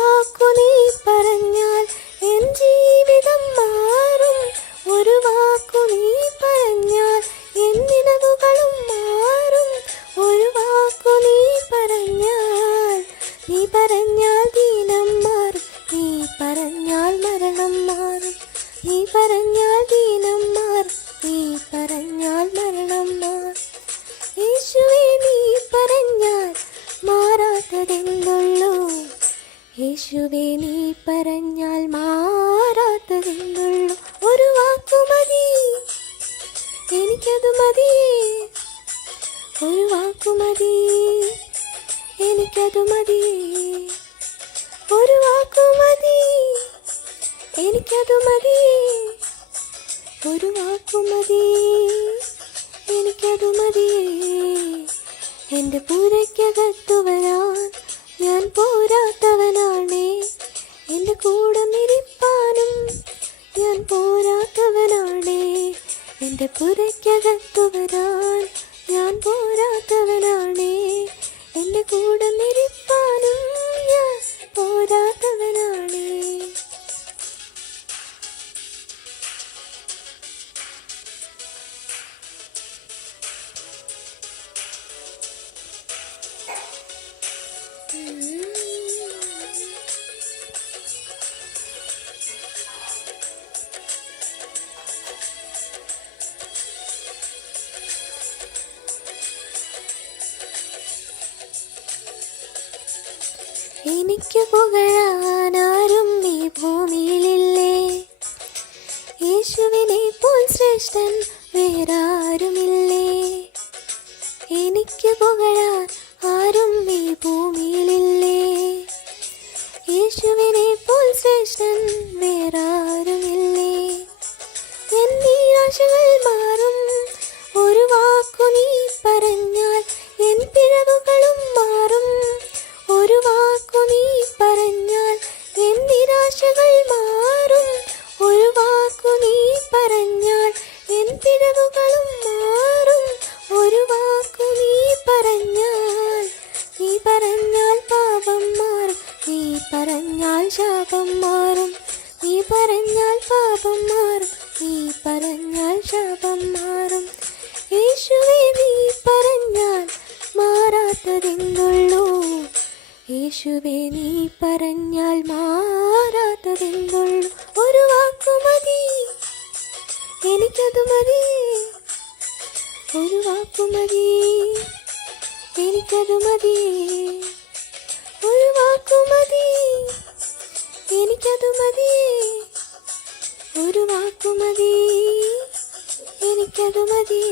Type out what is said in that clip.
വാക്കു നീ പറഞ്ഞാൽ എൻ ജീവിതം മാറും. ഒരു വാക്കു നീ പറഞ്ഞാൽ എൻ നിലവുകളും മാറും. ഒരു വാക്കു നീ പറഞ്ഞാൽ ദീനം മാറും. നീ പറഞ്ഞാൽ മരണം മാറും. നീ പറഞ്ഞാൽ ദീനം മാറും. നീ പറഞ്ഞാൽ മരണം മാറും. യേശുവേ നീ പറഞ്ഞാൽ മാറാത്തതെന്നുള്ളൂ. യേശുവേ നീ പറഞ്ഞാൽ മാറാത്തതെന്നുള്ളൂ. ഒരു വാക്കു മതി, എനിക്കത് മതി. ഒരു വാക്കു മതി, എനിക്കത് മതി. ഒരു വാക്കു മതി, എനിക്കത് മതി. ഒരു വാക്കു മതി, എനിക്കത് മതി. എൻ്റെ പുരയ്ക്കകത്തു വരാൻ ഞാൻ പോരാത്തവനാണേ. എൻ്റെ കൂടെ നിരിപ്പാനും ഞാൻ പോരാത്തവനാണേ. എൻ്റെ പുരയ്ക്കകത്തു വരാൻ ഞാൻ പോരാത്തവനാണേ. എൻ്റെ കൂടെ നിരിപ്പാനും ഞാൻ പോരാത്തവനാണേ. എനിക്ക് പുകഴാനാരും ഈ ഭൂമിയിലില്ലേ. യേശുവിനെ പോൽ ശ്രേഷ്ഠൻ വേറാരുമില്ലേ. എനിക്ക് പുകഴാൻ ആരും ഈ ഭൂമിയിലില്ലേ. യേശുവിനെ പോൽ ശ്രേഷ്ഠൻ വേറാരുമില്ലേ. എൻ നിരാശകൾ മാറും. ഒരു വാക്കു നീ പറഞ്ഞാൽ എൻ പിഴവുകളും മാറും. ഒരു വാക്കു നീ പറഞ്ഞാൽ എൻ നിരാശകൾ മാറും. ഒരു വാക്കു നീ പറഞ്ഞാൽ എൻ പിഴവുകളും മാറും. ഒരു വാക്കു നീ പറഞ്ഞാൽ പാപം മാറും. നീ പറഞ്ഞാൽ ശാപം മാറും. നീ പറഞ്ഞാൽ പാപം മാറും. നീ പറഞ്ഞാൽ ശാപം മാറും. യേശുവേ നീ പറഞ്ഞാൽ മാറാത്തതെന്നുള്ളൂ. യേശുവേ നീ പറഞ്ഞാൽ മാറാത്തതെന്നുള്ളൂ. ഒരു വാക്കു മതി, എനിക്കത് മതി. ഒരു വാക്കു മതി, എനിക്കത് മതി. ഒരു വാക്കു മതി, എനിക്കത് മതി. ഒരു വാക്കു മതി, എനിക്കത് മതി.